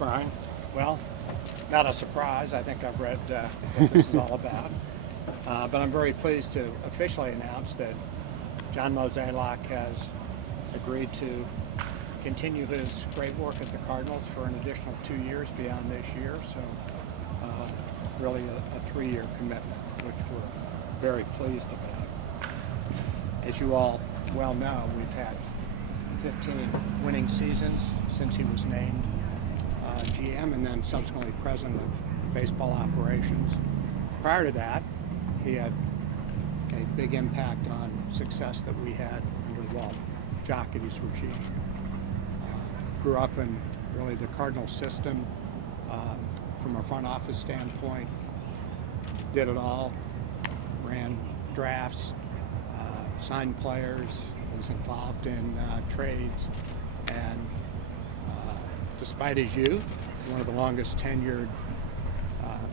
Brian. Well, not a surprise. I think I've read what this is all about. But I'm very pleased to officially announce that John Mozeliak has agreed to continue his great work at the Cardinals for an additional 2 years beyond this year. So really a 3-year commitment, which we're very pleased about. As you all well know, we've had 15 winning seasons since he was named GM and then subsequently president of baseball operations. Prior to that, he had a big impact on success that we had under Walt Jocketty's regime. Grew up in really the Cardinal system from a front office standpoint, did it all, ran drafts, signed players, was involved in trades, and despite his youth, one of the longest tenured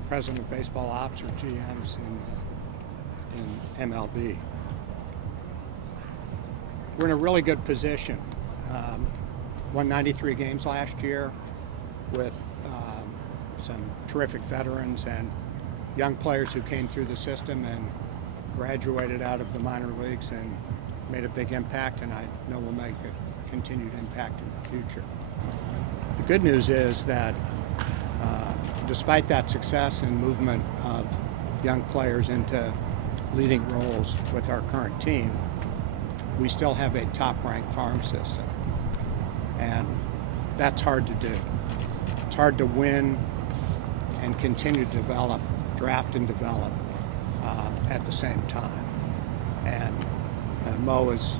president of baseball ops or GMs in MLB. We're in a really good position. Won 93 games last year with some terrific veterans and young players who came through the system and graduated out of the minor leagues and made a big impact, and I know will make a continued impact in the future. The good news is that despite that success and movement of young players into leading roles with our current team, we still have a top-ranked farm system, and that's hard to do. It's hard to win and continue to develop, draft and develop at the same time. And Mo has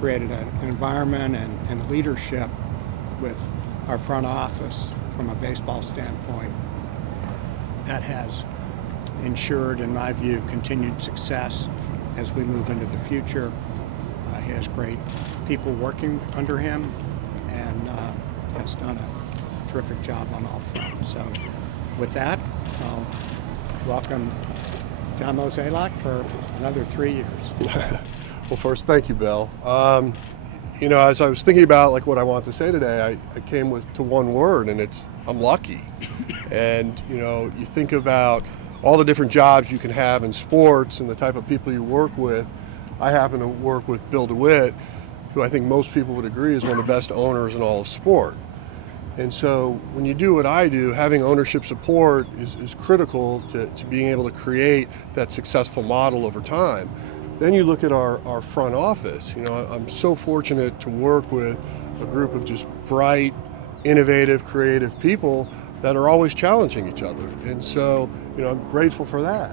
created an environment and leadership with our front office from a baseball standpoint that has ensured, in my view, continued success as we move into the future. He has great people working under him and has done a terrific job on all fronts. So with that, I'll welcome John Mozeliak for another 3 years. Well, first, thank you, Bill. As I was thinking about what I want to say today, I came to one word, and it's I'm lucky. And you think about all the different jobs you can have in sports and the type of people you work with. I happen to work with Bill DeWitt, who I think most people would agree is one of the best owners in all of sport. And so when you do what I do, having ownership support is critical to being able to create that successful model over time. Then you look at our front office. I'm so fortunate to work with a group of just bright, innovative, creative people that are always challenging each other. And so, I'm grateful for that.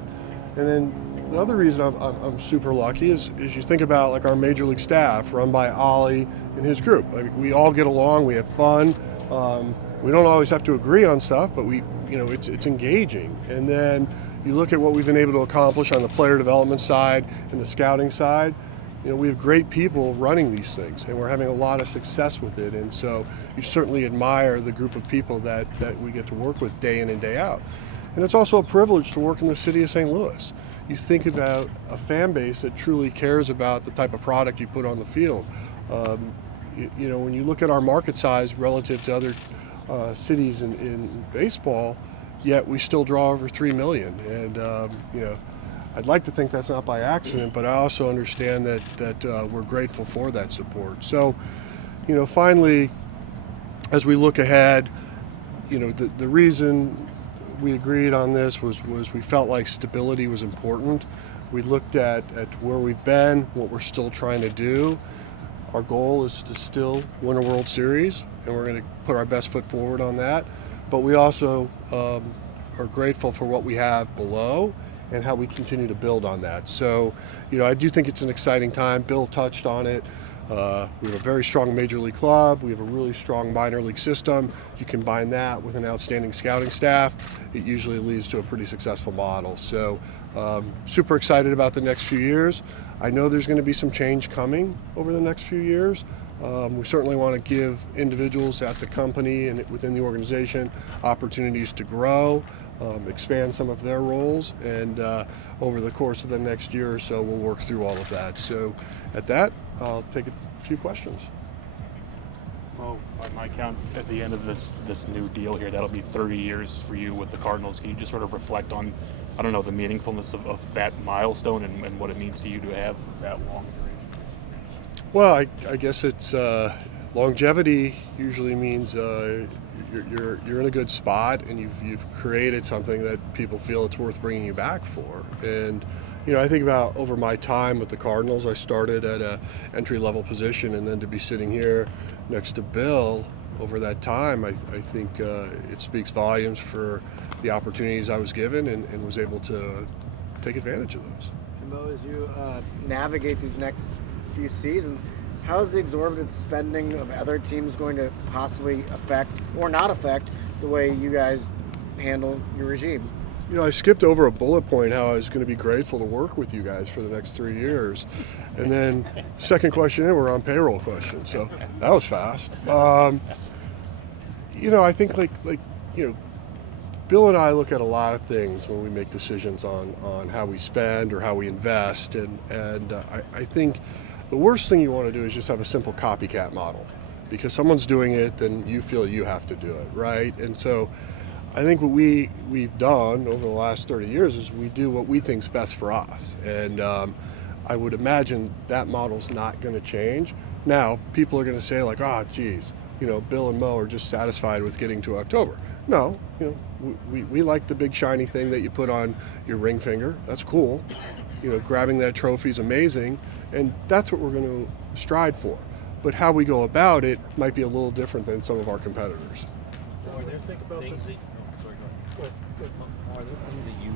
And then the other reason I'm super lucky is you think about our major league staff run by Ollie and his group. We all get along, we have fun. We don't always have to agree on stuff, but it's engaging. And then you look at what we've been able to accomplish on the player development side and the scouting side. We have great people running these things, and we're having a lot of success with it. And so you certainly admire the group of people that we get to work with day in and day out. And it's also a privilege to work in the city of St. Louis. You think about a fan base that truly cares about the type of product you put on the field. When you look at our market size relative to other cities in baseball, yet we still draw over 3 million. And I'd like to think that's not by accident, but I also understand that we're grateful for that support. So, finally, as we look ahead, the reason we agreed on this was we felt like stability was important. We looked at where we've been, what we're still trying to do. Our goal is to still win a World Series, and we're going to put our best foot forward on that. But we also are grateful for what we have below and how we continue to build on that. So, I do think it's an exciting time. Bill touched on it. We have a very strong major league club. We have a really strong minor league system. You combine that with an outstanding scouting staff, it usually leads to a pretty successful model. So super excited about the next few years. I know there's going to be some change coming over the next few years. We certainly want to give individuals at the company and within the organization opportunities to grow, expand some of their roles, and over the course of the next year or so, we'll work through all of that. So at that, I'll take a few questions. Well, on my count, at the end of this new deal here, that'll be 30 years for you with the Cardinals. Can you just sort of reflect on, I don't know, the meaningfulness of that milestone and what it means to you to have that long duration? Well, I guess it's longevity usually means you're in a good spot and you've created something that people feel it's worth bringing you back for. And I think about over my time with the Cardinals, I started at a entry-level position, and then to be sitting here next to Bill over that time, I think it speaks volumes for the opportunities I was given and was able to take advantage of those. And Mo, as you navigate these next few seasons, how is the exorbitant spending of other teams going to possibly affect or not affect the way you guys handle your regime? I skipped over a bullet point how I was going to be grateful to work with you guys for the next 3 years. And then second question in, we're on payroll questions. So that was fast. I think Bill and I look at a lot of things when we make decisions on how we spend or how we invest. And I think the worst thing you want to do is just have a simple copycat model. Because someone's doing it, then you feel you have to do it, right? And so I think what we've done over the last 30 years is we do what we think's best for us. And I would imagine that model's not going to change. Now, people are going to say like, geez, Bill and Mo are just satisfied with getting to October. No, we like the big shiny thing that you put on your ring finger. That's cool. Grabbing that trophy is amazing. And that's what we're going to strive for. But how we go about it might be a little different than some of our competitors. Are there things that you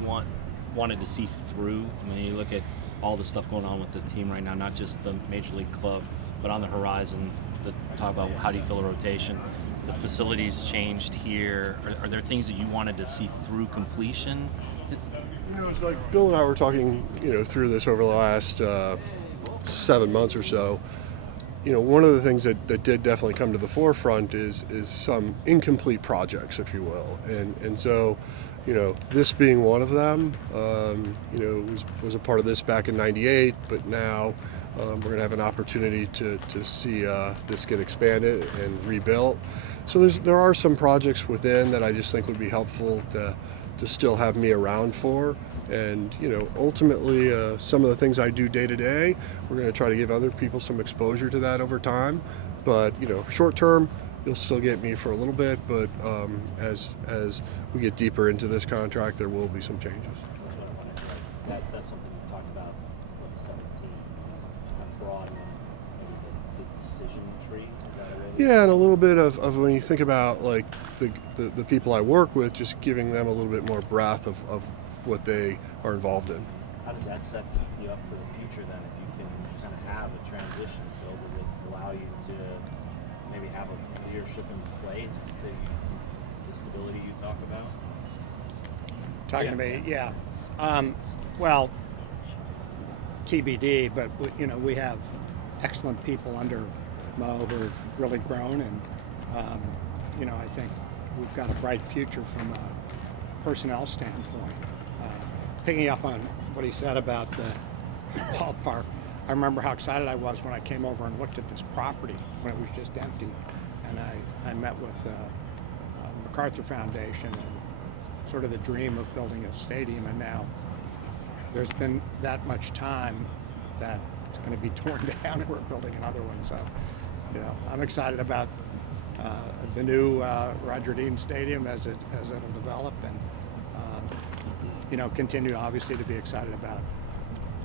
wanted to see through? I mean, you look at all the stuff going on with the team right now, not just the Major League club, but on the horizon, talk about how do you fill a rotation. The facilities changed here. Are there things that you wanted to see through completion? It's like Bill and I were talking, through this over the last 7 months or so. One of the things that did definitely come to the forefront is some incomplete projects, if you will. And so, this being one of them, was a part of this back in '98, but now we're going to have an opportunity to see this get expanded and rebuilt. So there are some projects within that I just think would be helpful to still have me around for. And, ultimately, some of the things I do day to day, we're going to try to give other people some exposure to that over time. But, short term, you'll still get me for a little bit. But as we get deeper into this contract, there will be some changes. That's something you talked about with the 17, is kind of broaden maybe the decision tree. Yeah, and a little bit of when you think about like the people I work with, just giving them a little bit more breadth of what they are involved in. How does that set you up for the future then? If you can kind of have a transition, Bill, does it allow you to maybe have a leadership in place, the stability you talk about? Talking to me, yeah. Well, TBD, but we have excellent people under Mo who have really grown, and I think we've got a bright future from a personnel standpoint. Picking up on what he said about the ballpark, I remember how excited I was when I came over and looked at this property when it was just empty, and I met with MacArthur Foundation and sort of the dream of building a stadium, and now there's been that much time that it's going to be torn down and we're building another one. So, I'm excited about the new Roger Dean Stadium as it'll develop, and continue obviously to be excited about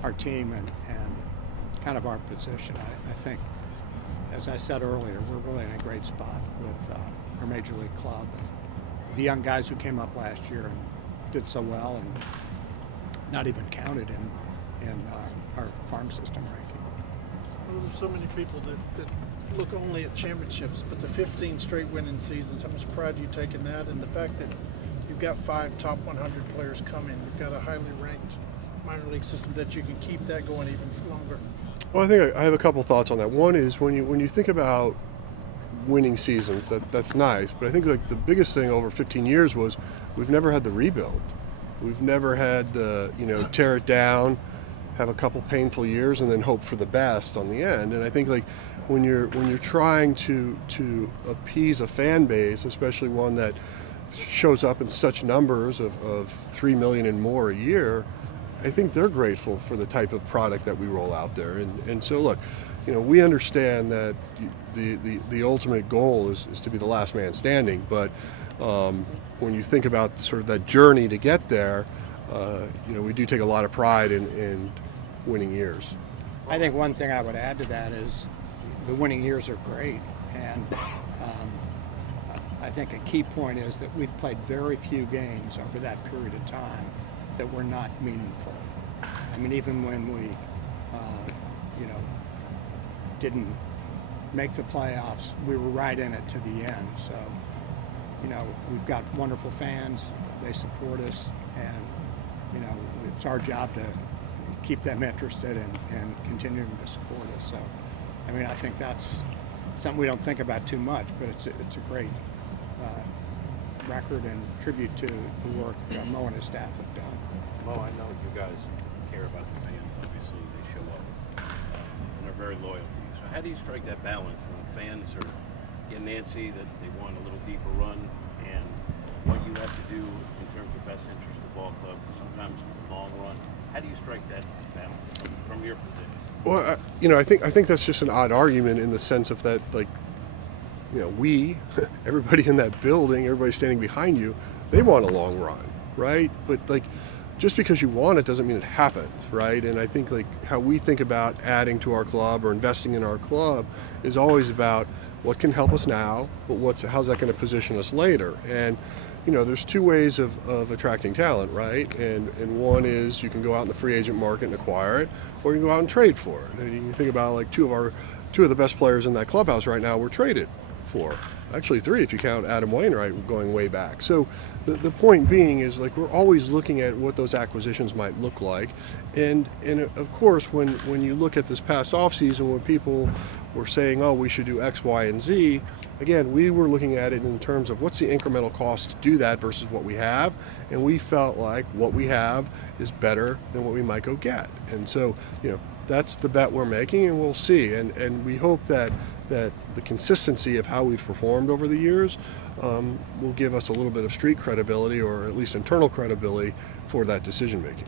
our team and kind of our position. I think, as I said earlier, we're really in a great spot with our Major League club and the young guys who came up last year and did so well and not even counted in our farm system ranking. Well, there's so many people that look only at championships, but the 15 straight winning seasons, how much pride do you take in that? And the fact that you've got 5 top 100 players coming, you've got a highly ranked minor league system that you can keep that going even longer. Well, I think I have a couple thoughts on that. One is when you think about winning seasons, that's nice, but I think like the biggest thing over 15 years was we've never had the rebuild. We've never had the tear it down, have a couple painful years and then hope for the best on the end. And I think like when you're trying to appease a fan base, especially one that shows up in such numbers of 3 million and more a year, I think they're grateful for the type of product that we roll out there. And so look, we understand that the ultimate goal is to be the last man standing, but when you think about sort of that journey to get there, we do take a lot of pride in winning years. I think one thing I would add to that is the winning years are great, and I think a key point is that we've played very few games over that period of time that were not meaningful. I mean, even when we, didn't make the playoffs, we were right in it to the end. So, we've got wonderful fans. They support us, and it's our job to keep them interested and continuing to support us. So, I mean, I think that's something we don't think about too much, but it's a great record and tribute to the work Mo and his staff have done. Mo, I know you guys care about the fans. Obviously, they show up and are very loyal to you. So how do you strike that balance when fans are getting antsy, that they want a little deeper run, and what you have to do in terms of best interest of the ball club, sometimes for the long run? How do you strike that balance from your position? Well, I think that's just an odd argument in the sense of that, like, we, everybody in that building, everybody standing behind you, they want a long run, right? But like, just because you want it doesn't mean it happens, right? And I think like how we think about adding to our club or investing in our club is always about what can help us now, but how's that going to position us later? And there's two ways of attracting talent, right? And one is you can go out in the free agent market and acquire it, or you can go out and trade for it. And you can think about like two of the best players in that clubhouse right now were traded for. Actually 3 if you count Adam Wainwright going way back. So the point being is like we're always looking at what those acquisitions might look like. And of course when you look at this past offseason when people were saying, oh, we should do X, Y, and Z, again, we were looking at it in terms of what's the incremental cost to do that versus what we have. And we felt like what we have is better than what we might go get. And so, that's the bet we're making, and we'll see. And we hope that the consistency of how we've performed over the years will give us a little bit of street credibility, or at least internal credibility, for that decision making.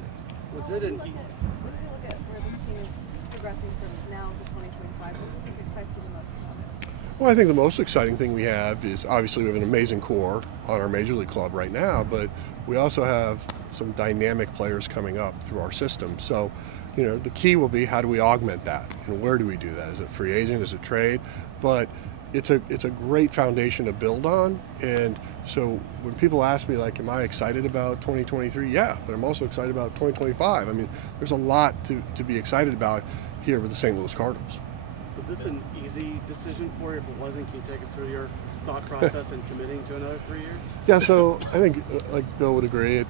Was it an? When you look at where this team is progressing from now to 2025, what do you think excites you the most about it? Well, I think the most exciting thing we have is obviously we have an amazing core on our major league club right now, but we also have some dynamic players coming up through our system. So, the key will be how do we augment that, and where do we do that? Is it free agent? Is it trade? But it's a great foundation to build on. And so when people ask me, like, am I excited about 2023? Yeah, but I'm also excited about 2025. I mean, there's a lot to be excited about here with the St. Louis Cardinals. Was this an easy decision for you? If it wasn't, can you take us through your thought process in committing to another 3 years? Yeah, so I think, like Bill would agree,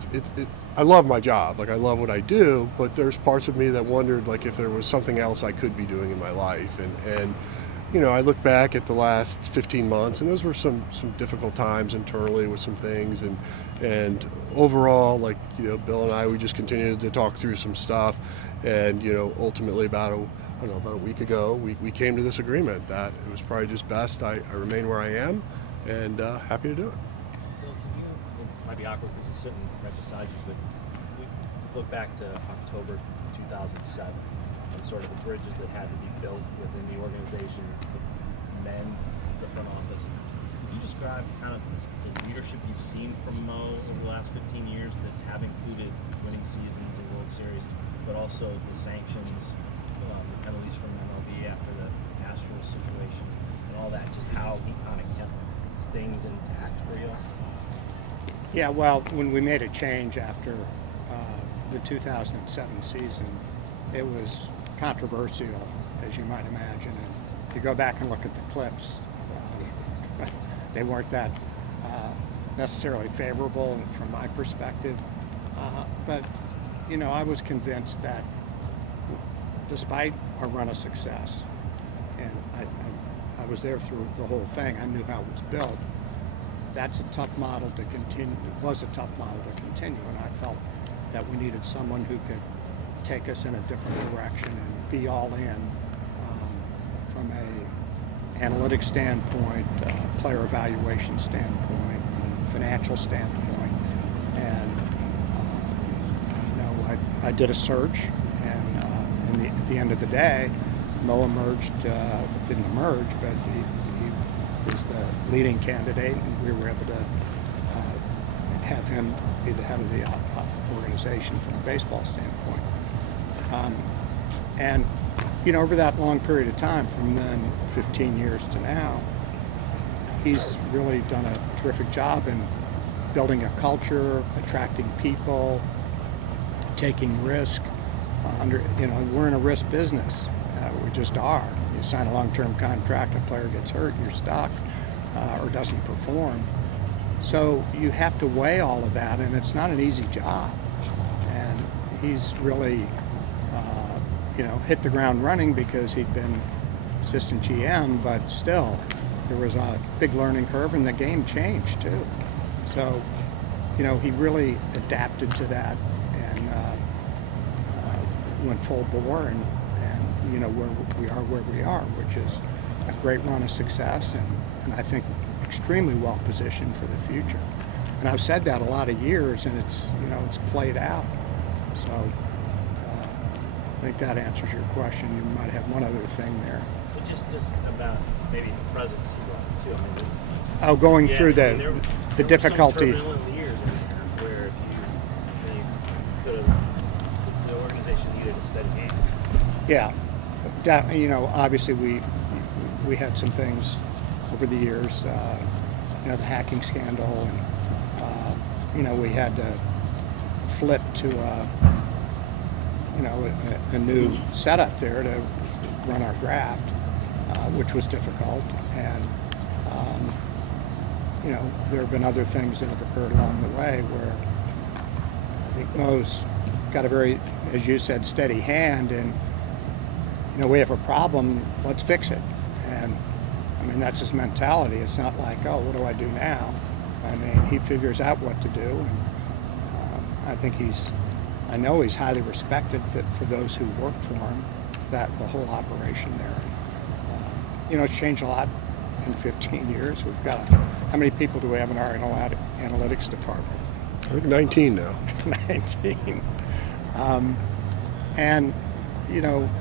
I love my job. Like, I love what I do, but there's parts of me that wondered, like, if there was something else I could be doing in my life. And I look back at the last 15 months, and those were some difficult times internally with some things. And overall, like, Bill and I, we just continued to talk through some stuff. And, ultimately about a week ago, we came to this agreement that it was probably just best I remain where I am, and happy to do it. Bill, it might be awkward because he's sitting right beside you, but we look back to October 2007 and sort of the bridges that had to be built within the organization to mend the front office. Could you describe kind of the leadership you've seen from Mo over the last 15 years that have included winning seasons and World Series, but also the sanctions, the penalties from MLB after the Astros situation and all that, just how he kind of kept things intact for you? Yeah, well, when we made a change after the 2007 season, it was controversial, as you might imagine. And if you go back and look at the clips, they weren't that necessarily favorable from my perspective. But, I was convinced that despite our run of success, and I was there through the whole thing, I knew how it was built, that's a tough model to continue. It was a tough model to continue, and I felt that we needed someone who could take us in a different direction and be all in from a analytics standpoint, player evaluation standpoint, financial standpoint. And I did a search, and at the end of the day, Mo emerged, didn't emerge, but he was the leading candidate, and we were able to have him be the head of the organization from a baseball standpoint. And over that long period of time, from then 15 years to now, he's really done a terrific job in building a culture, attracting people, taking risk. We're in a risk business. We just are. You sign a long-term contract, a player gets hurt, and you're stuck, or doesn't perform. So you have to weigh all of that, and it's not an easy job. And he's really, hit the ground running because he'd been assistant GM, but still, there was a big learning curve, and the game changed too. So, he really adapted to that and went full bore, and where we are, which is a great run of success, and I think extremely well positioned for the future. And I've said that a lot of years, and it's played out. So I think that answers your question. You might have one other thing there. But just about maybe the presence you brought too. Going through the there difficulty. Were some turbulent years in there where if you could have, the organization needed a steady hand. Yeah, obviously we had some things over the years, the hacking scandal, and we had to flip to a new setup there to run our draft, which was difficult, and there have been other things that have occurred along the way where I think Mo's got a very, as you said, steady hand, and we have a problem, let's fix it. And that's his mentality. It's not like, oh, what do I do now? He figures out what to do, and I know he's highly respected that for those who work for him, that the whole operation there. It's changed a lot in 15 years. We've got, how many people do we have in our analytics department? I think 19 now. 19. And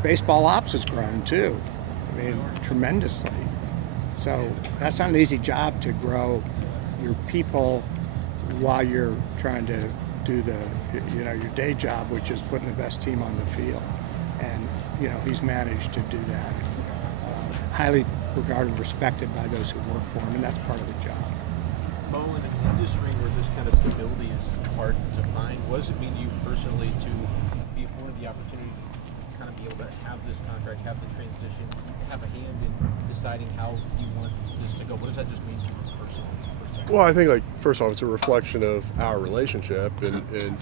baseball ops has grown too. Tremendously. So that's not an easy job to grow your people while you're trying to do your day job, which is putting the best team on the field. And he's managed to do that. Highly regarded and respected by those who work for him, and that's part of the job. Mo, in an industry where this kind of stability is hard to find, what does it mean to you personally to be afforded the opportunity to kind of be able to have this contract, have the transition, have a hand in deciding how you want this to go? What does that just mean to you personally? Well, I think, first off, it's a reflection of our relationship, and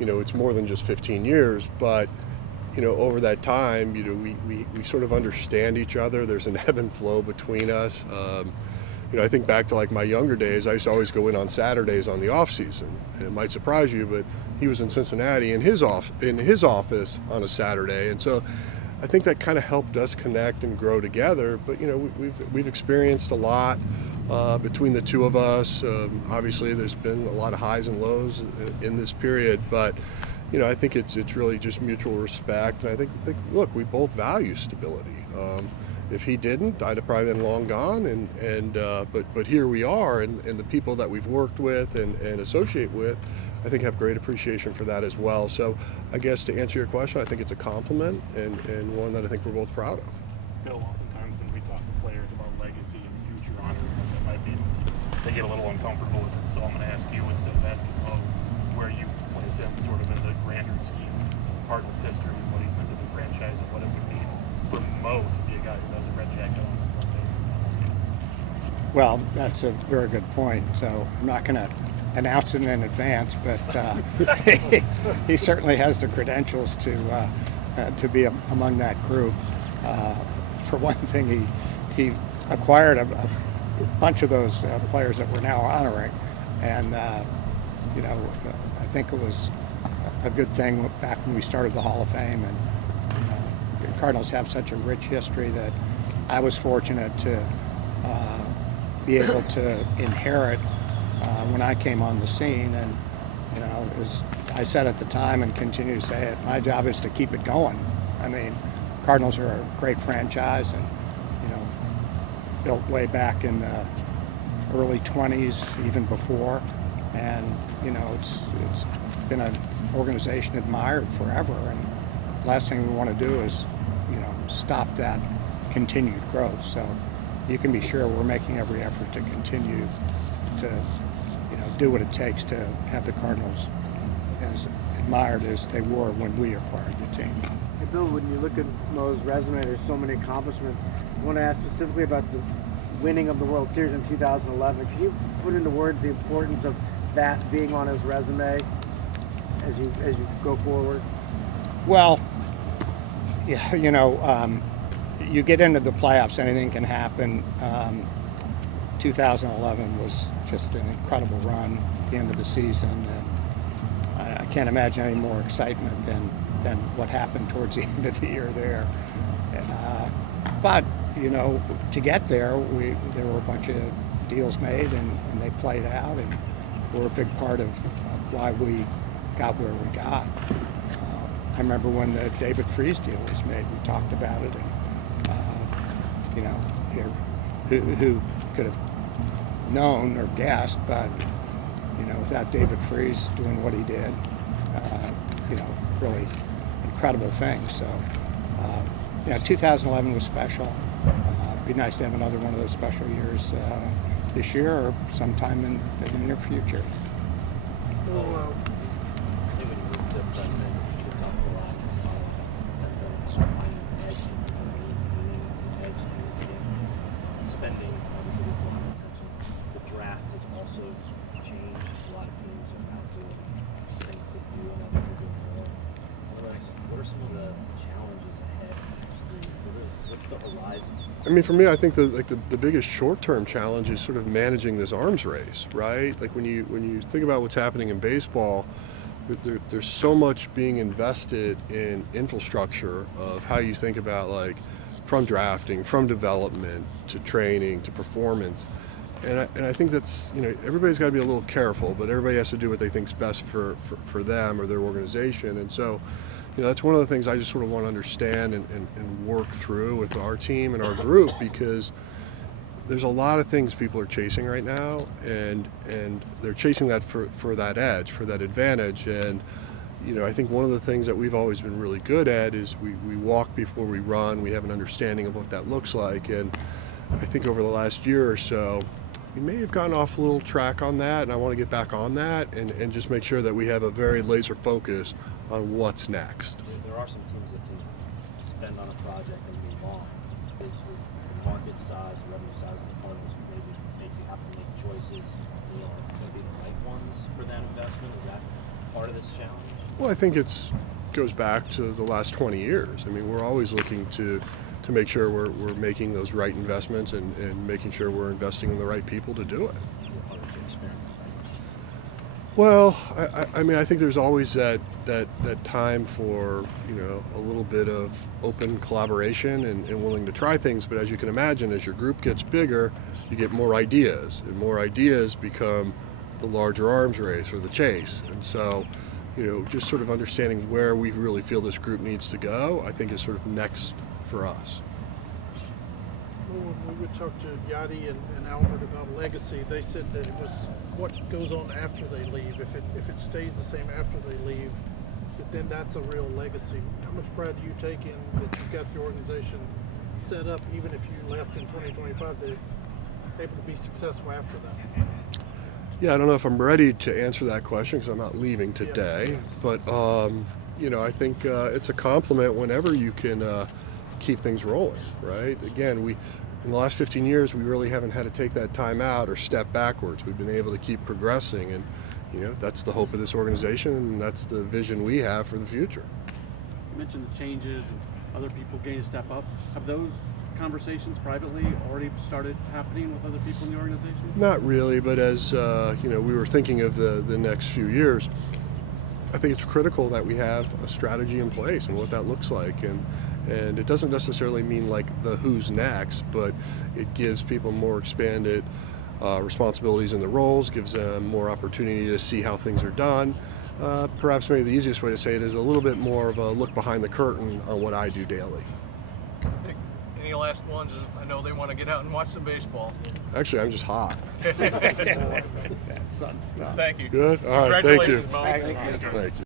it's more than just 15 years, but over that time, we sort of understand each other. There's an ebb and flow between us. I think back to my younger days, I used to always go in on Saturdays on the off season, and it might surprise you, but he was in Cincinnati in his office on a Saturday, and so I think that kind of helped us connect and grow together. But we've experienced a lot between the two of us. Obviously, there's been a lot of highs and lows in this period, but I think it's really just mutual respect, and I think look, we both value stability. If he didn't, I'd have probably been long gone, but here we are, and the people that we've worked with and associate with, I think have great appreciation for that as well. So I guess to answer your question, I think it's a compliment and one that I think we're both proud of. Bill, oftentimes when we talk to players about legacy and future honors, they get a little uncomfortable with it. So I'm going to ask you, instead of asking about where you place him sort of in the grander scheme of Cardinals history and what he's meant to the franchise and what it would mean for Mo to be a guy who has a red jacket on one day. Well, that's a very good point. So I'm not going to announce it in advance, but he certainly has the credentials to be among that group. For one thing, he acquired a bunch of those players that we're now honoring, and I think it was a good thing back when we started the Hall of Fame, and the Cardinals have such a rich history that I was fortunate to be able to inherit when I came on the scene. And as I said at the time and continue to say it, my job is to keep it going. I mean, Cardinals are a great franchise, and built way back in the early 20s, even before, and it's been an organization admired forever. And the last thing we want to do is stop that continued growth. So you can be sure we're making every effort to continue to do what it takes to have the Cardinals as admired as they were when we acquired the team. Hey Bill, when you look at Mo's resume, there's so many accomplishments. I want to ask specifically about the winning of the World Series in 2011. Can you put into words the importance of that being on his resume as you go forward? Well, yeah, you get into the playoffs, anything can happen. 2011 was just an incredible run at the end of the season, and I can't imagine any more excitement than what happened towards the end of the year there. But to get there, there were a bunch of deals made, and they played out, and were a big part of why we got where we got. I remember when the David Freese deal was made, we talked about it, and who could have known or guessed, but without David Freese doing what he did, really incredible things. So 2011 was special. It'd be nice to have another one of those special years this year or sometime in the near future. Well, when you moved to president, you talked a lot since then about finding an edge, maintaining an edge in this game. Spending obviously gets a lot of attention. The draft has also changed. A lot of teams are now doing things that you and others are doing more. What are some of the challenges ahead? What's the horizon? I mean, for me, I think the biggest short-term challenge is sort of managing this arms race, right? Like when you think about what's happening in baseball, there's so much being invested in infrastructure of how you think about, like, from drafting, from development to training to performance, and I think that's everybody's got to be a little careful, but everybody has to do what they think's best for them or their organization, and so. That's one of the things I just sort of want to understand and work through with our team and our group, because there's a lot of things people are chasing right now, and they're chasing that for that edge, for that advantage. And I think one of the things that we've always been really good at is we walk before we run. We have an understanding of what that looks like, and I think over the last year or so we may have gotten off a little track on that, and I want to get back on that and just make sure that we have a very laser focus on what's next. There are some teams that can spend on a project and move on. The market size, revenue size of the Cardinals maybe make you have to make choices, maybe the right ones for that investment. Is that part of this challenge? Well, I think it goes back to the last 20 years. I mean, we're always looking to make sure we're making those right investments and making sure we're investing in the right people to do it. Is it hard to experiment? Well, I mean, I think there's always that time for a little bit of open collaboration and willing to try things. But as you can imagine, as your group gets bigger, you get more ideas, and more ideas become the larger arms race or the chase. And so, just sort of understanding where we really feel this group needs to go, I think is sort of next for us. Well, when we would talk to Yachty and Albert about legacy, they said that it was what goes on after they leave. If it stays the same after they leave, then that's a real legacy. How much pride do you take in that you've got the organization set up, even if you left in 2025, that it's able to be successful after that? Yeah, I don't know if I'm ready to answer that question because I'm not leaving today, but I think it's a compliment whenever you can keep things rolling, right? Again, in the last 15 years, we really haven't had to take that time out or step backwards. We've been able to keep progressing, and that's the hope of this organization, and that's the vision we have for the future. You mentioned the changes and other people getting to step up. Have those conversations privately already started happening with other people in the organization? Not really, but as we were thinking of the next few years, I think it's critical that we have a strategy in place and what that looks like. And it doesn't necessarily mean like the who's next, but it gives people more expanded responsibilities in the roles, gives them more opportunity to see how things are done. Perhaps maybe the easiest way to say it is a little bit more of a look behind the curtain on what I do daily. Any last ones? I know they want to get out and watch some baseball. Actually, I'm just hot. That sun's tough. Thank you. Good? All right, thank you. Congratulations, Bo. Thank you.